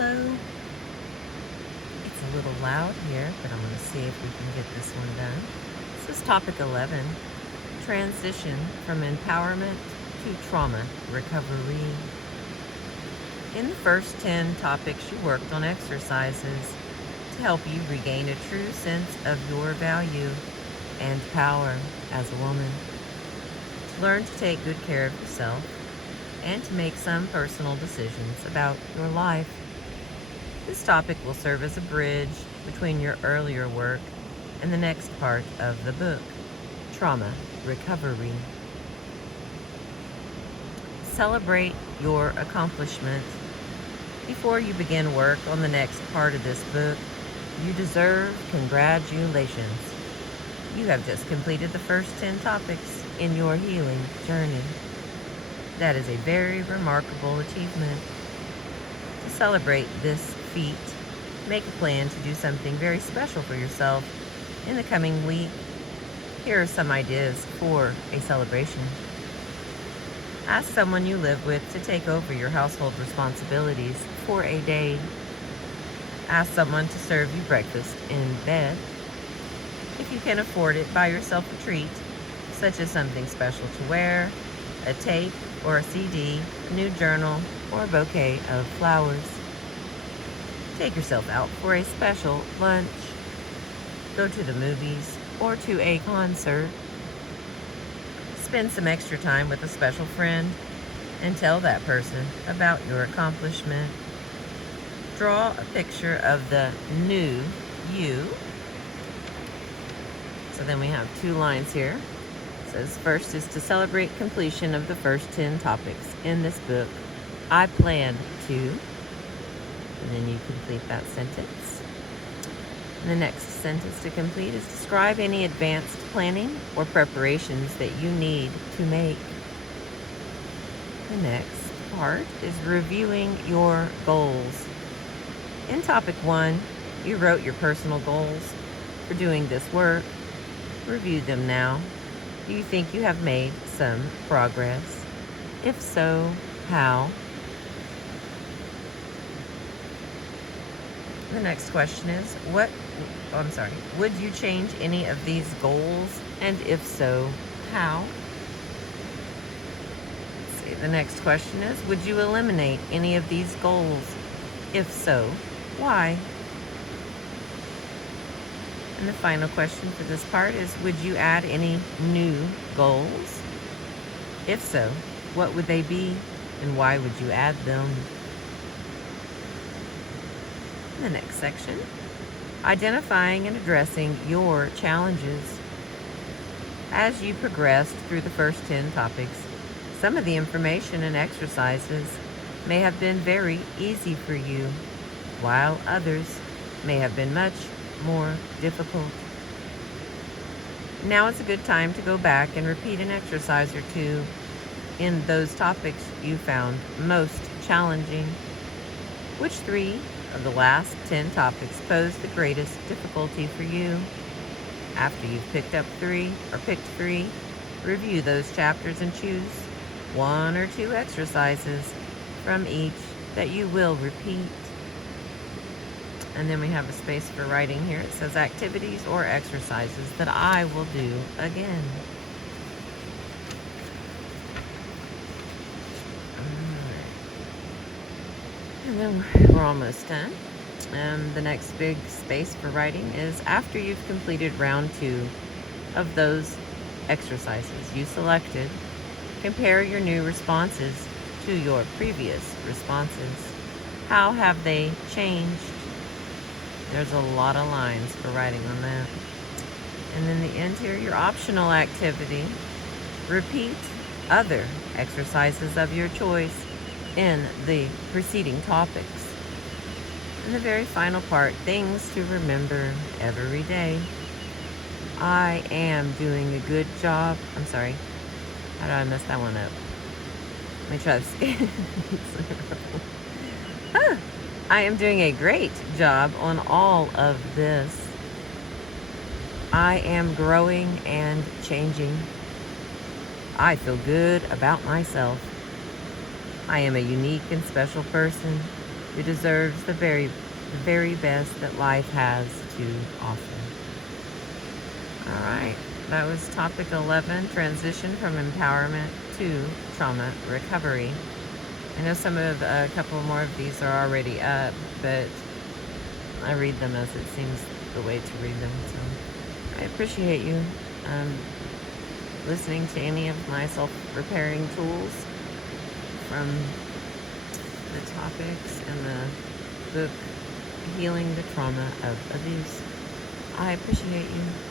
Hello. It's a little loud here, but I'm going to see if we can get this one done. This is topic 11, transition from empowerment to trauma recovery. In the first 10 topics, you worked on exercises to help you regain a true sense of your value and power as a woman. To learn to take good care of yourself and to make some personal decisions about your life. This topic will serve as a bridge between your earlier work and the next part of the book, Trauma Recovery. Celebrate your accomplishment. Before you begin work on the next part of this book, you deserve congratulations. You have just completed the first 10 topics in your healing journey. That is a very remarkable achievement. To celebrate this feat, make a plan to do something very special for yourself in the coming week. Here are some ideas for a celebration. Ask someone you live with to take over your household responsibilities for a day. Ask someone to serve you breakfast in bed. If you can afford it, buy yourself a treat, such as something special to wear, a tape or a CD, a new journal, or a bouquet of flowers. Take yourself out for a special lunch. Go to the movies or to a concert. Spend some extra time with a special friend and tell that person about your accomplishment. Draw a picture of the new you. So then we have 2 lines here. It says, first is to celebrate completion of the first 10 topics in this book. I plan to. And then you complete that sentence. And the next sentence to complete is describe any advanced planning or preparations that you need to make. The next part is reviewing your goals. In topic 1, you wrote your personal goals for doing this work. Review them now. Do you think you have made some progress? If so, how? The next question is, would you change any of these goals? And if so, how? Let's see, the next question is, would you eliminate any of these goals? If so, why? And the final question for this part is, would you add any new goals? If so, what would they be and why would you add them? The next section, identifying and addressing your challenges. As you progressed through the first 10 topics, some of the information and exercises may have been very easy for you, while others may have been much more difficult. Now is a good time to go back and repeat an exercise or two in those topics you found most challenging. Which 3 of the last 10 topics pose the greatest difficulty for you? After you've picked 3, review those chapters and choose 1 or 2 exercises from each that you will repeat. And then we have a space for writing here. It says activities or exercises that I will do again. And then we're almost done. The next big space for writing is after you've completed round 2 of those exercises you selected, compare your new responses to your previous responses. How have they changed? There's a lot of lines for writing on that. And then the end here, your optional activity. Repeat other exercises of your choice in the preceding topics. And the very final part, things to remember every day. I am doing a good job. I'm sorry. How did I mess that one up? Let me try this. I am doing a great job on all of this. I am growing and changing. I feel good about myself. I am a unique and special person. who deserves the very best that life has to offer. All right, that was topic 11, transition from empowerment to trauma recovery. I know a couple more of these are already up, but I read them as it seems the way to read them. So I appreciate you um, listening to any of my self-repairing tools from the topics in the book, Healing the Trauma of Abuse. I appreciate you.